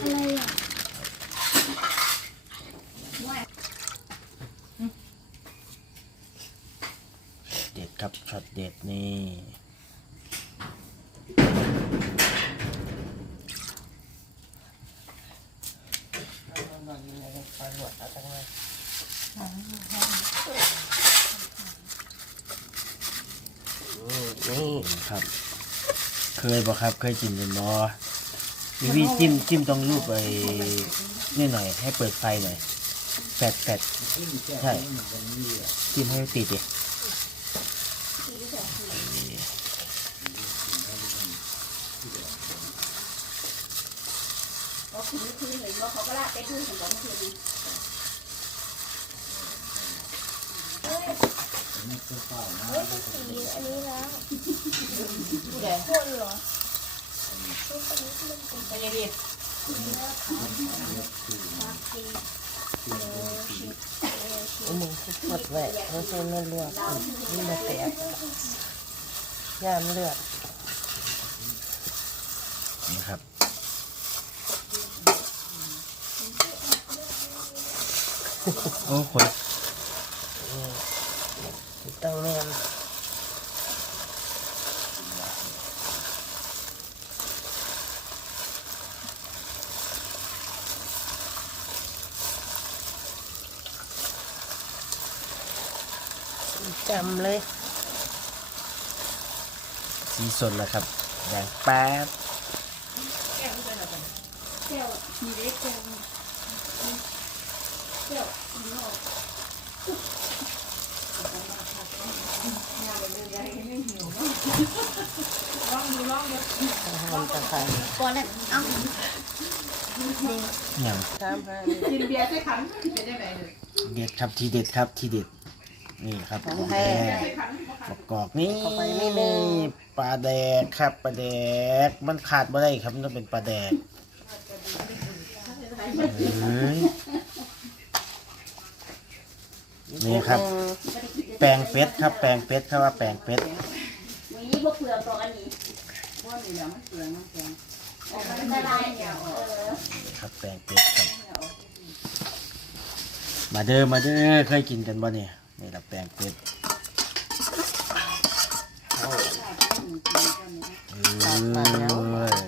อะไรอะเด็ดครับช็อตเด็ดนี่นี่ครับ เคยบ่ครับ เคยกินเป็นบ่ วิวีจิ้มจิ้มตรงรูปไอ้นี่หน่อย ให้เปิดไฟหน่อยแฟดแฟดใช่จิ้มให้ติดดิเขาคืนคืนเลยบอกเขาก็ละไปดูถึงบอกเมื่อคืนนี้เฮ้ยเฮ้ยสีอันนี้แล้วคนเหรอ ไปยังดีมึงกดแหวกแล้วใช้เลือดเลือดนี่มาแตกยามเลือดนี่ครับโอ้คนต้องเรี จำเลยสีสดแล้วครับแดงแป๊บแก้วมีเล็กแก้วแก้วมีนอกทำตะไคร้ก่อนนั้นเอ้าอย่างสามห้ากินเบียร์ใส่ขันเป็นยังไงเลยเด็ดครับทีเด็ดครับทีเด็ด นี่ครับของแท้ใส่ขันมะกอกนี่ปลาแดกครับปลาแดกมันขาดไม่ได้ครับมันต้องเป็นปลาแดกเฮ้ยนี่ครับ แปลงเป็ดครับแปลงเป็ดครับว่าแปลงเป็ดมีบ่เปลือกตรงอันนี้ว่ามีแล้วมันเปลือกมันเปลือกออกมันละลายเนี่ยเออนี่ครับแปลงเป็ดครับ มาเด้อมาเด้อเคยกินกันบ่เนี่ยนี่ละแปล งเป็ดเอ้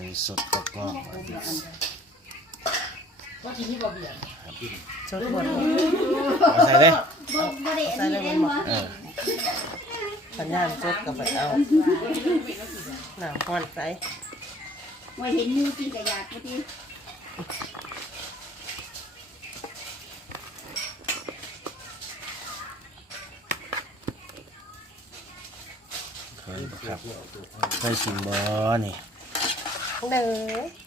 ยสดกรอบว่ากินที่บ่เบียร์ชุดหมดๆเอาใส่เลยบ่บ่ได้อันนี้เล่นบ่เออสัญญาณชุดกับไปเอาหนาวห้อนใส ว่าเห็นมูกินกระยาดพอดี เคยบ่ครับเคยกินบ่นี่เด้อ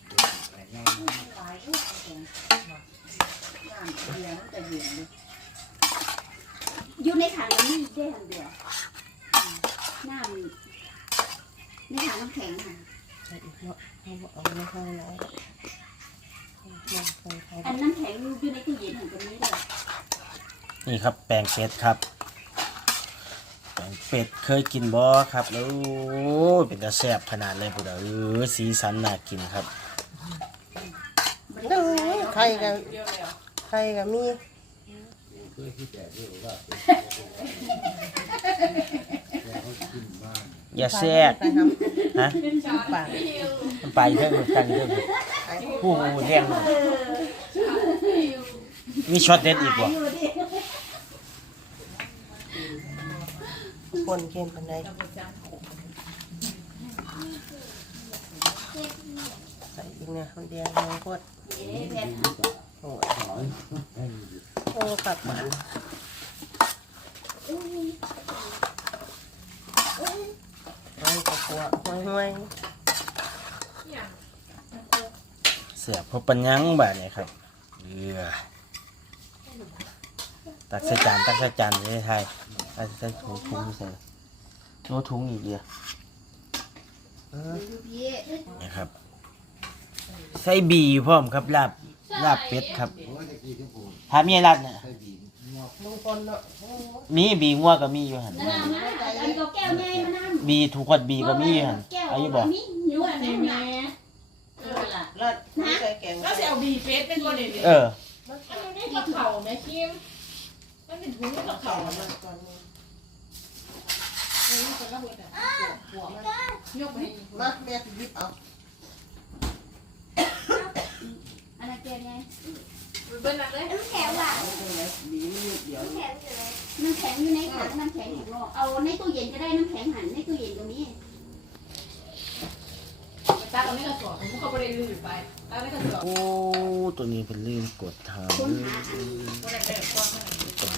อยู่ในถังนี้ได้ทันเดียวน้ำในถังน้ำแข็งค่ะใส่อีกเนาะเอาเอาไม่ค่อยแล้วลองไปใครอันน้ำแข็งอยู่ในตู้เย็นของตัวนี้เลยนี่ครับแปลงเป็ดครับแปลง เป็ดเคยกินบ่ครับแล้วโอ้ยเป็นตาแซ่บขนาดเลยพุ่นน่ะเออสีสันน่ากินครับเด้อใครกันเดียวแล้วใครกันมีอย่าแซ่บใครทฮะำปากมันไปเถอะมันกันเถอะผู้แห้งเลยมีช็อตเด็ดอีกบ่ ค นเค็มปันใดใส่อีกเนี่ยคนเดียวลงโคตรโอ้ยโอ้ขับมันห้อยกระปัวห้อยห้อยเสียบพบปัญญังแบบนี้ครับเอือตักใส่จานตักใส่จานนี่ไทยตักใส่ถุงถุงใส่ โน้ถุงอีกเดียวนี่ครับใส่บีพร้อมครับลาบลาบเป็ดครับถามเมียรัดน่ะลุงพลเนาะมีบีงัวก็มีอยู่หันนั่นน่ะมาอันก็แก้วใหญ่มานั่นบีถูกขวดบีก็มีอยู่หันเอาอยู่บ่มีอยู่อันนี้นะเออล่ะเราก็ไม่ใส่แกงก็จะเอาบีเฟสเป็นคนเดียวเออมันไม่ได้กับเข่าแม่คิมมันเป็นถุงกับเข่าเข่ามัน ยกไปมาแม่หยิบเอาอันนั้นเกลียไงเบิ้ลเลยน้ำแข็งว่ะบีนิดเดียวน้ำแข็งอยู่ไหนน้ำแข็งอยู่ในถังน้ำแข็งอยู่นอกเอาในตู้เย็นก็ได้น้ำแข็งหันในตู้เย็นตรงนี้ตาตรงนี้ก็สอบผมเขาไม่ได้ลืมไปตาไม่ก็สอบโอ้ตัวนี้เป็นลืมกดทางค้นหาอันไม่ได้แบบความตรง